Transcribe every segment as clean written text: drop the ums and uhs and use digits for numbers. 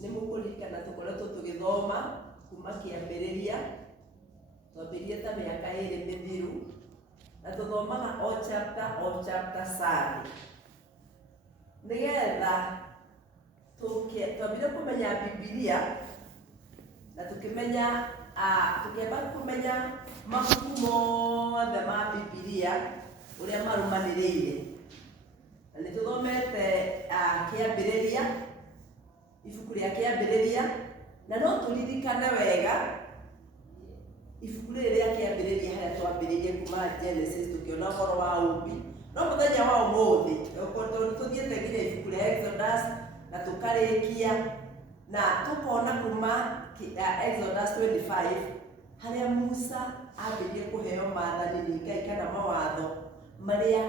nĩ mũkũririkana tũkoretwo tũgĩthoma kuma kĩambĩrĩria, twambĩrĩirie ta mĩaka 2 mĩthiru, na tũthomaga o chapter Sunday, nĩgetha twambire kũmenya Bibilia na tũkĩmenya tũkĩamba kũmenya mabuku mothe ma Bibilia ũrĩa marũmanĩrĩire. Na nĩ tũthomete kĩambĩrĩria, ibuku rĩa kĩambĩrĩria, na no tũririkane wega ibuku rĩrĩ rĩa kĩambĩrĩria harĩa twambĩrĩirie kuma Genesis tũkĩona ũhoro wa ũmbi. No mũthenya wa ũmũthĩ tũthiĩte nginya ibuku rĩa Exodus na tũkarĩkia, na tũkona kuma Exodus 25 harĩa Musa ambĩrĩirie kũheo maathani nĩ Ngai kana mawatho marĩa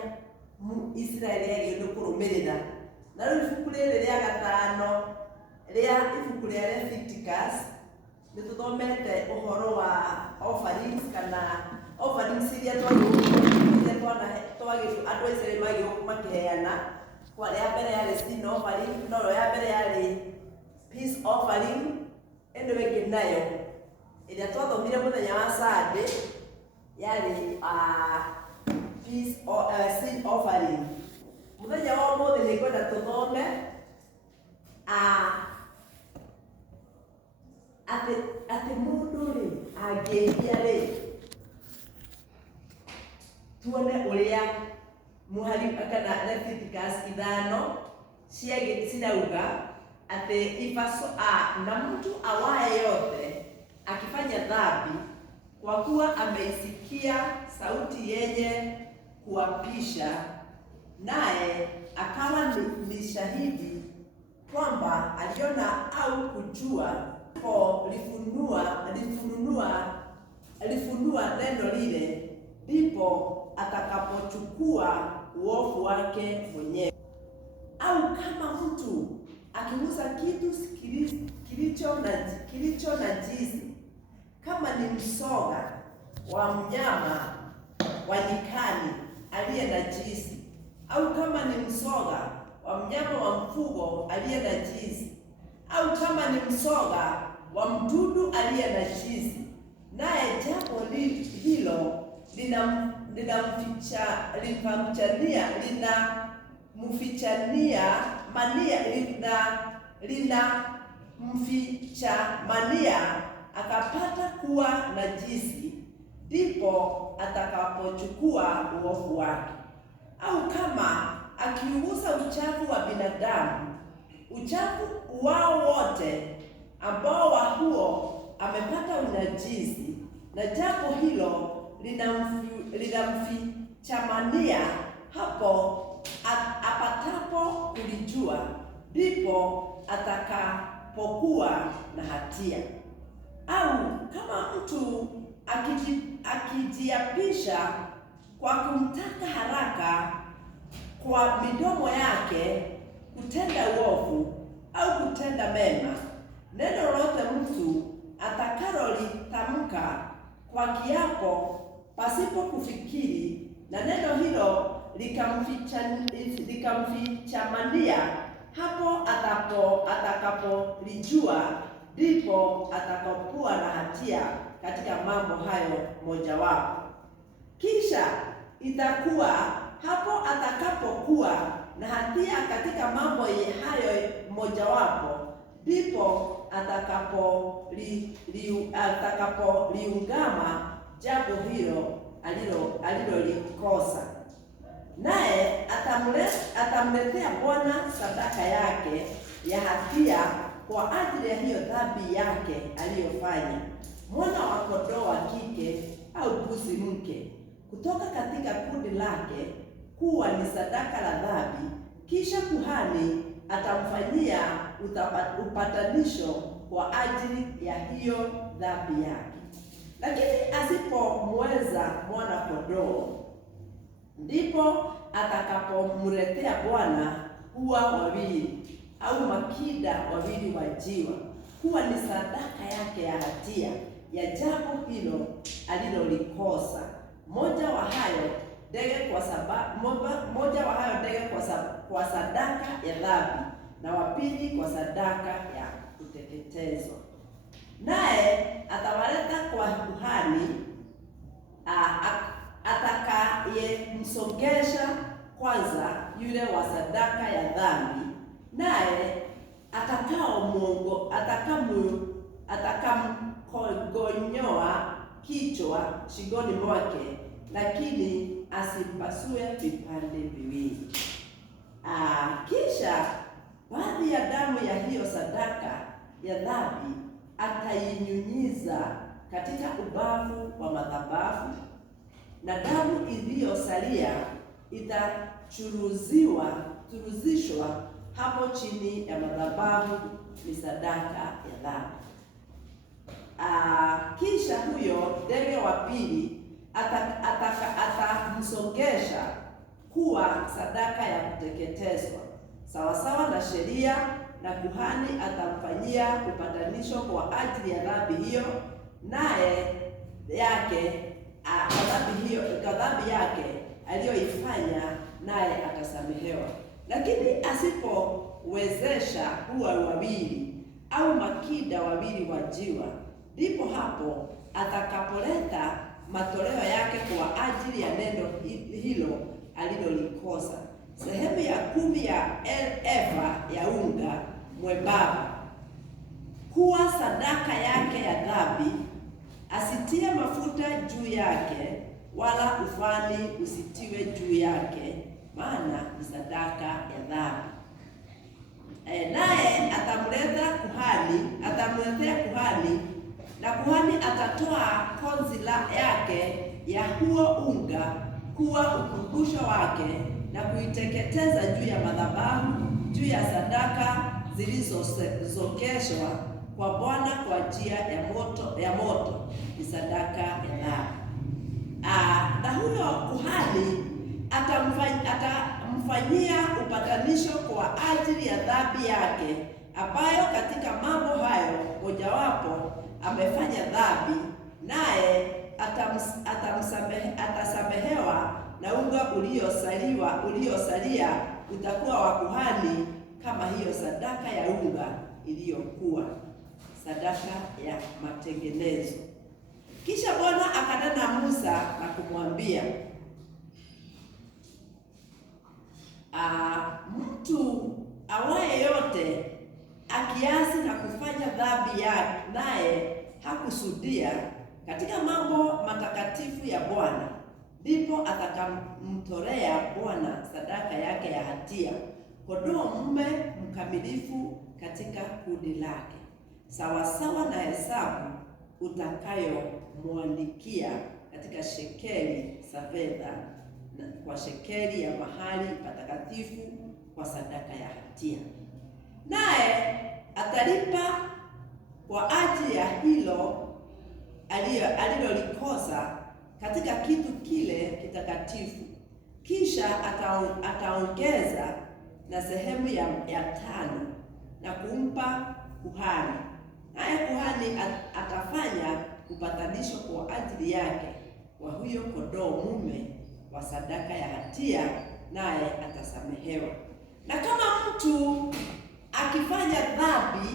Israeli yagĩrĩirwo kũrũmĩrĩra. Na rĩu ibuku rĩrĩ rĩa gatano rĩa ibuku rĩa Leviticus nĩ tũthomete ũhoro wa offerings kana offerings iria andũ a Israeli magĩrĩirwo makĩheana. Kwa rĩa mbere yarĩ sin offering, no ya mbere yarĩ peace offering, ĩno ĩngĩ nayo ĩrĩa twathomire mũthenya wa Sunday yarĩ sin offering. Mũthenya wa ũmũthĩ nĩ ngwenda tũthome atĩ mũndũ rĩ angĩhia rĩ, tuone ũrĩa mũhari kana Leviticus 5 cirauga atĩ na mtu awaye yote akifanya dhambi kwa kuwa ameisikia sauti yenye kuapisha, naye akawa ni shahidi kwamba aliona au kujua lifunua neno lile, ndipo atakapochukua uovu wake mwenyewe. Au kama mtu akigusa kitu kilicho najisi, kama ni msoga wa mnyama wa nyikani aliye najisi, au kama ni msoga wa mnyama wa mfugo aliye najisi, au kama ni msoga wa mdudu aliye najisi, naye jambo hilo linamfichamania akapata kuwa najisi, ndipo atakapochukua uovu wake. Au kama akiugusa uchafu wa binadamu, uchafu wao wote ambao wa huo amepata unajisi, na jambo hilo linamfichamania, hapo apatapo kulijua, ndipo atakapokuwa na hatia. Au kama mtu akijiapisha kwa kumtaka haraka kwa midomo yake kutenda uovu au kutenda mema, neno lolote mtu atakalolitamka kwa kiapo pasipo kufikiri, na neno hilo likamfichamania, hapo atakapolijua, ndipo atakapokuwa na hatia katika mambo hayo mojawapo. Kisha itakuwa hapo atakapokuwa na hatia katika mambo hayo mojawapo, ndipo atakapoliungama jambo hilo alilolikosa, naye atamletea Bwana sadaka yake ya hatia kwa ajili ya hiyo dhambi yake aliyofanya, mwana wa kondoo wa kike au mbuzi mke kutoka katika kundi lake, kuwa ni sadaka la dhambi. Kisha kuhani atamfanyia upatanisho kwa ajili ya hiyo dhambi yake. Lakini asipomweza mwana kondoo, ndipo atakapomletea Bwana hua wawili au makinda wawili wa njiwa, kuwa ni sadaka yake ya hatia ya jambo hilo alilolikosa. Moja wa hayo ndege kwa sadaka ya dhambi, na wa pili kwa sadaka ya kuteketezwa. Naye atawaleta kwa kuhani atakayemsongesha kwanza yule wa sadaka ya dhambi, naye atakamkonyoa kichwa shingoni mwake, lakini asimpasue vipande viwili. Kisha baadhi ya damu ya hiyo sadaka ya dhambi atainyunyiza katika ubavu wa madhabahu, na damu iliyosalia itachuruzishwa hapo chini ya madhabahu, ni sadaka ya dhambi. Kisha huyo ndege wa pili atamsongesha kuwa sadaka ya kuteketezwa sawasawa na sheria, na kuhani atamfanyia upatanisho kwa ajili ya dhambi hiyo, naye kwa dhambi yake aliyoifanya, naye atasamehewa. Lakini asipowezesha hua wawili au makida wawili wa njiwa, ndipo hapo atakapoleta matoleo yake kwa ajili ya neno hilo alilolikosa, sehemu ya 10 ya efa ya unga mwembamba kuwa sadaka yake ya dhambi. Asitie mafuta juu yake, wala ufani usitiwe juu yake, maana ni sadaka ya dhambi. Naye atamletea kuhani, na kuhani atatoa konzi yake ya huo unga kuwa ukumbusho wake, na kuiteketeza juu ya madhabahu, juu ya sadaka zilizosogeshwa kwa Bwana kwa njia ya moto, ni sadaka ya dhambi. Na huyo kuhani atamfanyia upatanisho kwa ajili ya dhambi yake, ambayo katika mambo hayo mojawapo amefanya dhambi, naye atasamehewa, na unga uliosalia utakuwa wa kuhani, kama hiyo sadaka ya unga iliyokuwa sadaka ya matengenezo. Kisha Bwana akanena Musa na kumwambia, mtu awaye yote akiasi na kufanya dhambi yake, naye hakusudia katika mambo matakatifu ya Bwana, ndipo atakamtolea Bwana sadaka yake ya hatia, kondoo mume mkamilifu katika kundi lake, sawasawa na hesabu utakayomwandikia katika shekeli za fedha, kwa shekeli ya mahali patakatifu kwa sadaka ya hatia. Naye atalipa kwa ajili ya hilo alilolikosa katika kitu kile kitakatifu. Kisha ataongeza na sehemu ya 5 na kumpa kuhani, naye kuhani atafanya upatanisho kwa ajili yake kwa huyo kondoo mume wa sadaka ya hatia, naye atasamehewa. Na kama mtu akifanya dhambi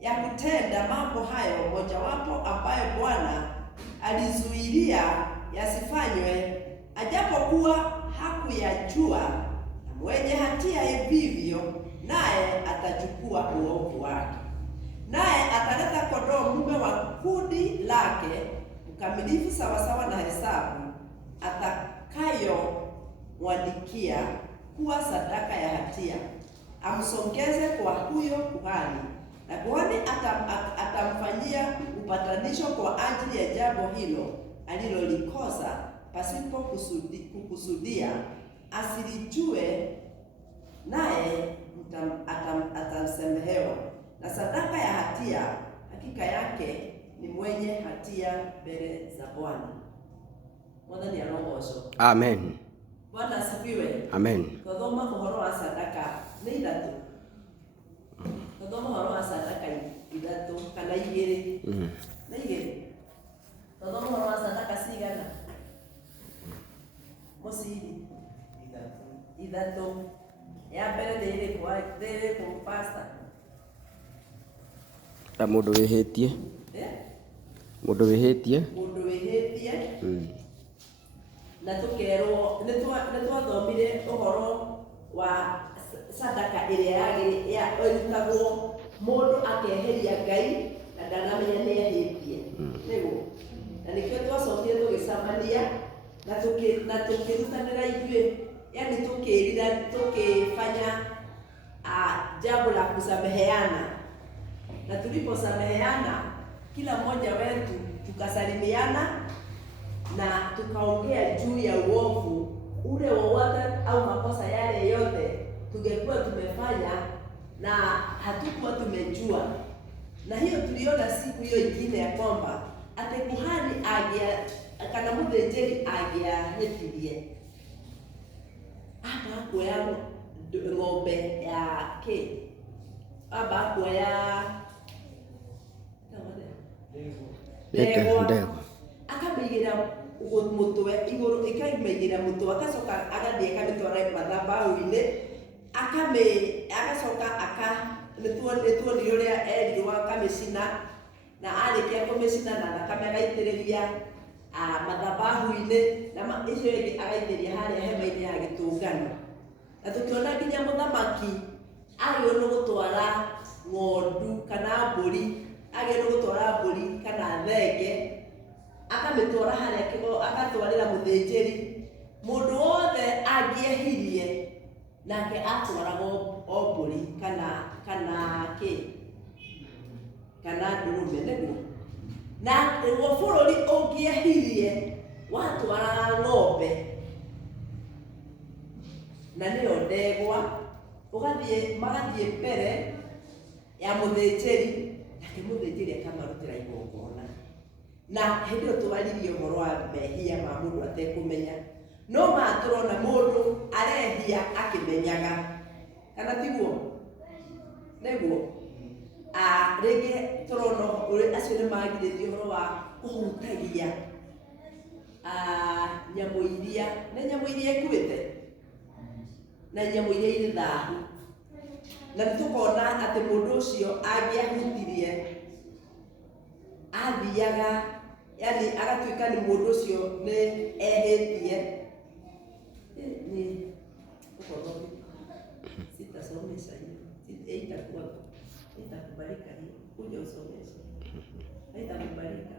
ya kutenda mambo hayo mojawapo ambayo Bwana alizuilia yasifanywe, ajapokuwa hakuyajua, na mwenye hatia vivyo, naye atachukua uovu wake, naye ataleta kondoo mume wa kundi lake mkamilifu sawasawa na hesabu atakayomwandikia kuwa sadaka ya hatia, amsongeze kwa huyo kuhani, na kuhani atamfanyia upatanisho kwa ajili ya jambo hilo alilolikosa pasipo kukusudia, asilijue, naye atasamehewa. Na sadaka ya hatia hakika yake ni mwenye hatia mbele za Bwana. Mwathani arogocwo. Amen. Bwana asifiwe. Amen. Tuthoma ũhoro wa sadaka nĩ ithatũ. Tuthoma ũhoro wa sadaka ithatũ kana igĩrĩ. Na igĩrĩ. Tuthoma ũhoro wa sadaka cigana? Mũciri. Ithatũ. Ya mbere nĩ ĩrĩkũ pastor? Mundu wihitie. Mundu wihitie. Mundu wihitie. Na tukerwo nitwathomire uhoro wa sadaka iria irutagwo mundu akeheria Ngai na ndanamenya ni ehitie. Niguo. Na nikio twacokire tugicamania na tukirutanira ithuĩ, yani tukifanya jambo la kusameheana, na tuliposameheana kila mmoja wetu tukasalimiana na tukaongea juu ya uovu ule wowote au makosa yale yote tungekuwa tumefanya na hatukuwa tumejua. Na hiyo tuliona siku hiyo ingine ya kwamba ate kuhani kana muthĩnjĩri angĩahĩtirie aba kuoya ng'ombe ya aba kuoya ndegwa akamĩigĩra mũtwe igũrũ, ikaimĩigĩra mũtwe, agacoka agathiĩ akamĩtwara mathabahu-inĩ, agacoka nĩtuonire ũrĩa erirwo akamĩcina, na arĩkia kũmĩcina na thakame agaitĩrĩria mathabahu-inĩ, na icio ingĩ agaitĩrĩria harĩa hema-inĩ ya gĩtũngano. Na tũkĩona nginya mũthamaki agĩrĩirwo nĩ gũtwara ng'ondu kana mbũri, agĩrĩirwo nĩ gũtwara mbũri kana thenge, akamĩtwara harĩa agatwarĩra mũthĩnjĩri. Mũndũ wothe angĩehirie nake atwaraga o mbũri kana ndũrũme, nĩguo. Na bũrũri ũngĩehirie watwaraga ng'ombe na nĩyo ndegwa, magathiĩ mbere ya mũthĩnjĩri, nake mũthĩnjĩri akamarutĩra igongona. Na hĩndĩ ĩyo twaririe ũhoro wa mehia ma mũndũ atekũmenya, no tũrona mũndũ arehia akĩmenyaga, kana tiguo? Nĩguo. Rĩngĩ tũrona acio nĩ magirĩtio ũhoro wa kũhutagia nyamũ iria ikuĩte na nyamũ iria irĩ thaahu, na nĩtũkona atĩ mũndũ ũcio angĩahutirie athiaga, yani agatuĩka nĩ mũndũ ũcio nĩ ehĩtie. Sitasomesha hiyo, haitakubalika hiyo, kuja usomeshe, haitakubalika.